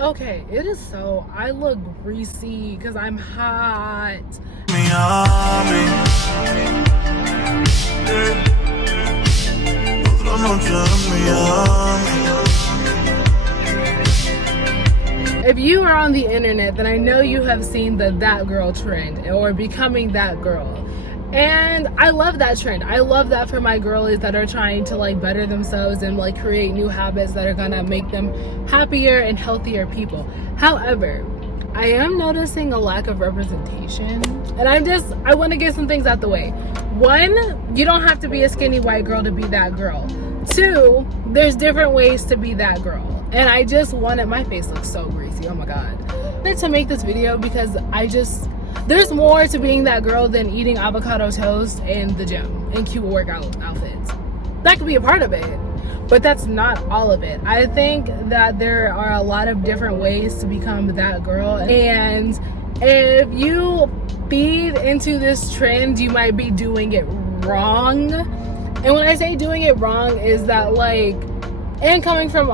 Okay, it is so, I look greasy because I'm hot. If you are on the internet, then I know you have seen the that girl trend or becoming that girl. And I love that trend. I love that for my girlies that are trying to like better themselves and like create new habits that are gonna make them happier and healthier people. However, I am noticing a lack of representation, and I want to get some things out the way. One, you don't have to be a skinny white girl to be that girl. Two, there's different ways to be that girl. And I just wanted, my face looks so greasy, oh my god. I wanted to make this video because there's more to being that girl than eating avocado toast in the gym and cute workout outfits. That could be a part of it, but that's not all of it. I think that there are a lot of different ways to become that girl, and if you feed into this trend, you might be doing it wrong. And when I say doing it wrong is that like, and coming from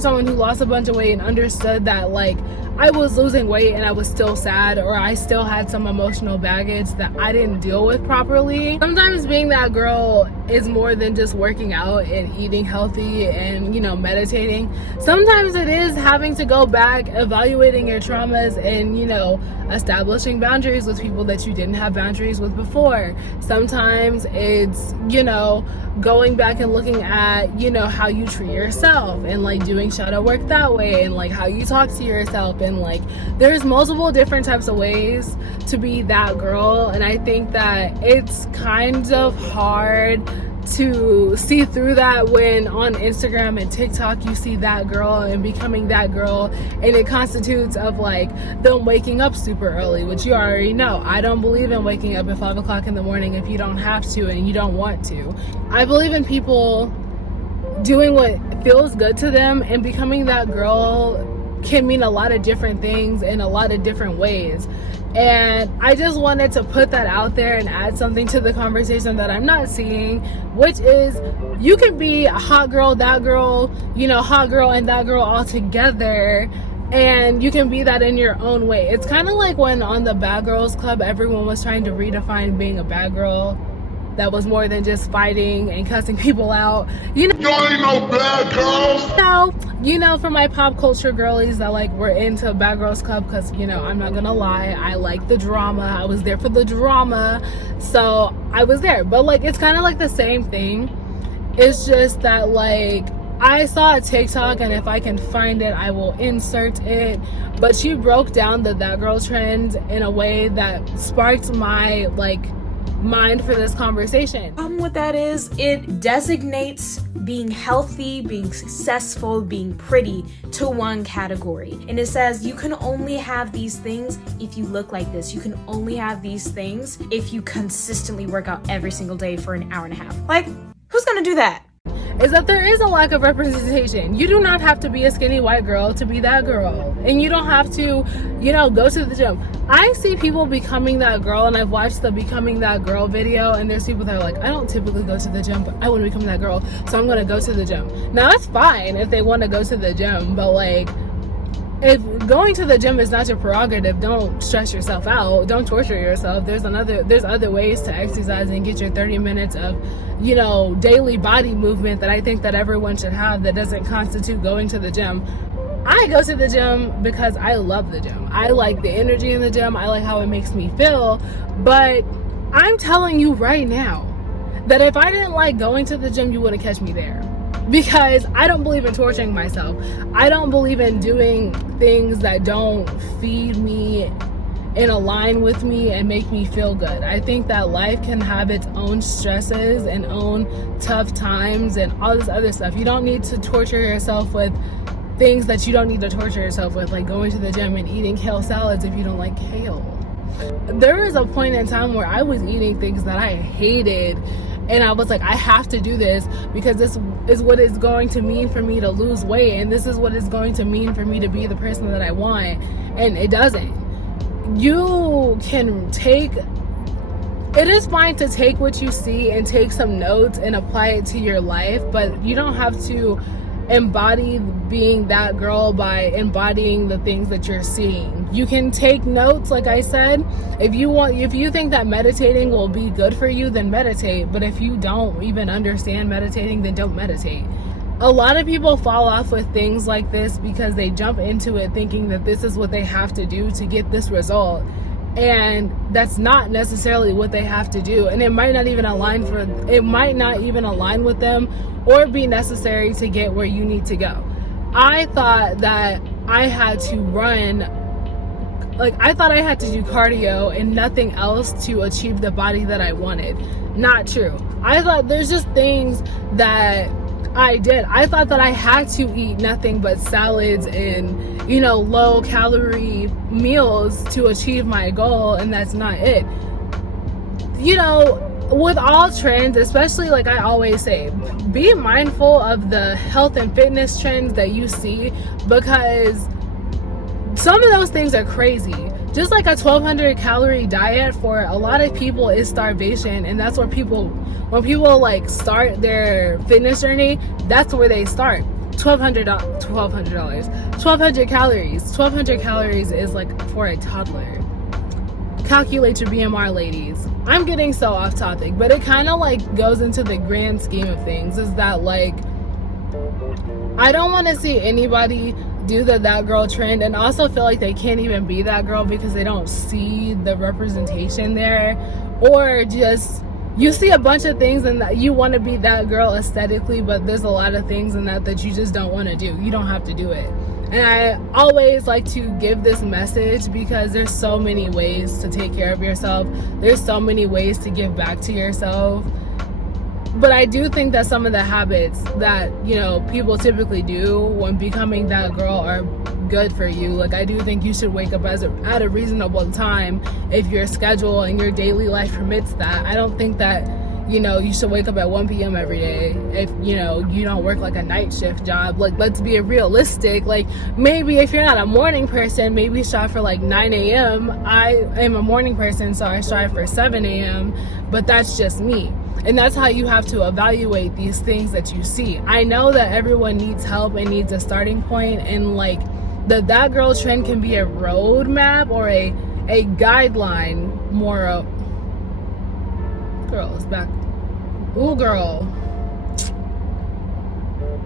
someone who lost a bunch of weight and understood that like I was losing weight and I was still sad, or I still had some emotional baggage that I didn't deal with properly. Sometimes being that girl is more than just working out and eating healthy and, you know, meditating. Sometimes it is having to go back, evaluating your traumas, and, you know, establishing boundaries with people that you didn't have boundaries with before. Sometimes it's, you know, going back and looking at, you know, how you treat yourself and like doing shadow work that way, and like how you talk to yourself, and like there's multiple different types of ways to be that girl. And I think that it's kind of hard to see through that when on Instagram and TikTok you see that girl and becoming that girl, and it constitutes of like them waking up super early, which you already know. I don't believe in waking up at 5 o'clock in the morning if you don't have to and you don't want to. I believe in people doing what feels good to them, and becoming that girl can mean a lot of different things in a lot of different ways. And I just wanted to put that out there and add something to the conversation that I'm not seeing, which is you can be a hot girl, that girl, you know, hot girl and that girl all together, and you can be that in your own way. It's kind of like when on the Bad Girls Club everyone was trying to redefine being a bad girl that was more than just fighting and cussing people out. You know, y'all ain't no bad girls. You know, for my pop culture girlies that like were into Bad Girls Club, because, you know, I'm not gonna lie, I like the drama. I was there for the drama, so I was there. But like, it's kind of like the same thing. It's just that like, I saw a TikTok, and if I can find it, I will insert it. But she broke down the that girl trend in a way that sparked my like mind for this conversation. What that is, it designates being healthy, being successful, being pretty to one category. And it says you can only have these things if you look like this. You can only have these things if you consistently work out every single day for an hour and a half. Like, who's gonna do that? Is that there is a lack of representation. You do not have to be a skinny white girl to be that girl. And you don't have to, you know, go to the gym. I see people becoming that girl, and I've watched the becoming that girl video, and there's people that are like, I don't typically go to the gym, but I want to become that girl, so I'm going to go to the gym. Now, that's fine if they want to go to the gym, but like, if going to the gym is not your prerogative, don't stress yourself out. Don't torture yourself. There's other ways to exercise and get your 30 minutes of, you know, daily body movement that I think that everyone should have, that doesn't constitute going to the gym. I go to the gym because I love the gym. I like the energy in the gym. I like how it makes me feel. But I'm telling you right now that if I didn't like going to the gym, you wouldn't catch me there. Because I don't believe in torturing myself. I don't believe in doing things that don't feed me and align with me and make me feel good. I think that life can have its own stresses and own tough times and all this other stuff. You don't need to torture yourself with things that you don't need to torture yourself with, like going to the gym and eating kale salads if you don't like kale. There was a point in time where I was eating things that I hated, and I was like, I have to do this because this is what it's going to mean for me to lose weight, and this is what it's going to mean for me to be the person that I want. And it doesn't. You can take, it is fine to take what you see and take some notes and apply it to your life, but you don't have to embody being that girl by embodying the things that you're seeing. You can take notes, like I said. If you think that meditating will be good for you, then meditate. But if you don't even understand meditating, then don't meditate. A lot of people fall off with things like this because they jump into it thinking that this is what they have to do to get this result. And that's not necessarily what they have to do, and it might not even align with them or be necessary to get where you need to go. I thought that I had to run, I thought I had to do cardio and nothing else to achieve the body that I wanted. Not true. I thought there's just things that I did. I thought that I had to eat nothing but salads and, low calorie meals to achieve my goal, and that's not it. With all trends, especially like I always say, be mindful of the health and fitness trends that you see, because some of those things are crazy. Just like a 1,200 calorie diet for a lot of people is starvation, and that's where when people like start their fitness journey, that's where they start. 1,200 calories. 1,200 calories is like for a toddler. Calculate your BMR, ladies. I'm getting so off topic, but it kind of like goes into the grand scheme of things, is that like I don't want to see anybody do the that girl trend and also feel like they can't even be that girl because they don't see the representation there, or just you see a bunch of things and that you want to be that girl aesthetically, but there's a lot of things in that you just don't want to do. You don't have to do it. And I always like to give this message because there's so many ways to take care of yourself. There's so many ways to give back to yourself. But I do think that some of the habits that, people typically do when becoming that girl are good for you. Like, I do think you should wake up at a reasonable time if your schedule and your daily life permits that. I don't think that, you should wake up at 1 p.m. every day if, you don't work like a night shift job. Like, let's be realistic. Like, maybe if you're not a morning person, maybe strive for like 9 a.m. I am a morning person, so I strive for 7 a.m. But that's just me. And that's how you have to evaluate these things that you see. I know that everyone needs help and needs a starting point, and like that girl trend can be a roadmap or a guideline more of. Girl, it's back. Ooh, girl.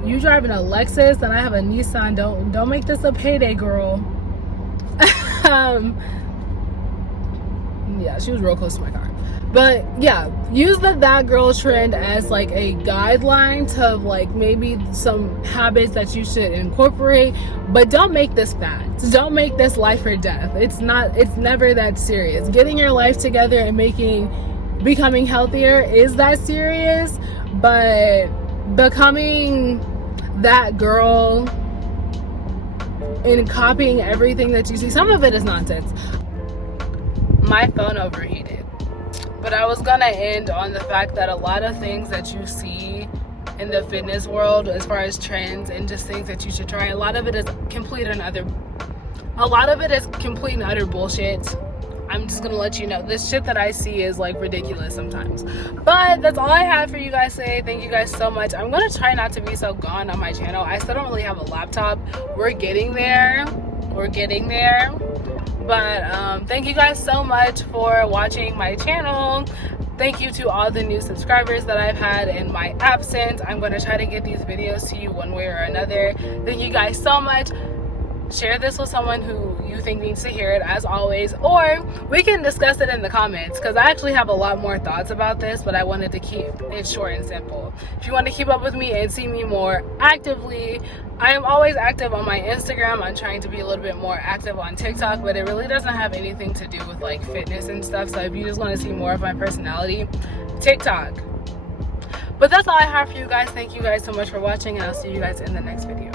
You driving a Lexus and I have a Nissan. Don't make this a payday, girl. Yeah, she was real close to my car. But yeah, use the that girl trend as like a guideline to like maybe some habits that you should incorporate, but don't make this bad. Don't make this life or death. It's never that serious. Getting your life together and becoming healthier is that serious, but becoming that girl and copying everything that you see, some of it is nonsense. My phone overheated. But I was gonna end on the fact that a lot of things that you see in the fitness world, as far as trends and just things that you should try, a lot of it is complete and utter bullshit. I'm just gonna let you know, this shit that I see is like ridiculous sometimes. But that's all I have for you guys today. Thank you guys so much. I'm gonna try not to be so gone on my channel. I still don't really have a laptop. We're getting there. But thank you guys so much for watching my channel. Thank you to all the new subscribers that I've had in my absence. I'm going to try to get these videos to you one way or another. Thank you guys so much. Share this with someone who you think needs to hear it, as always, or we can discuss it in the comments, because I actually have a lot more thoughts about this, but I wanted to keep it short and simple. If you want to keep up with me and see me more actively, I am always active on my Instagram. I'm trying to be a little bit more active on TikTok, but it really doesn't have anything to do with like fitness and stuff. So if you just want to see more of my personality, TikTok. But that's all I have for you guys. Thank you guys so much for watching, and I'll see you guys in the next video.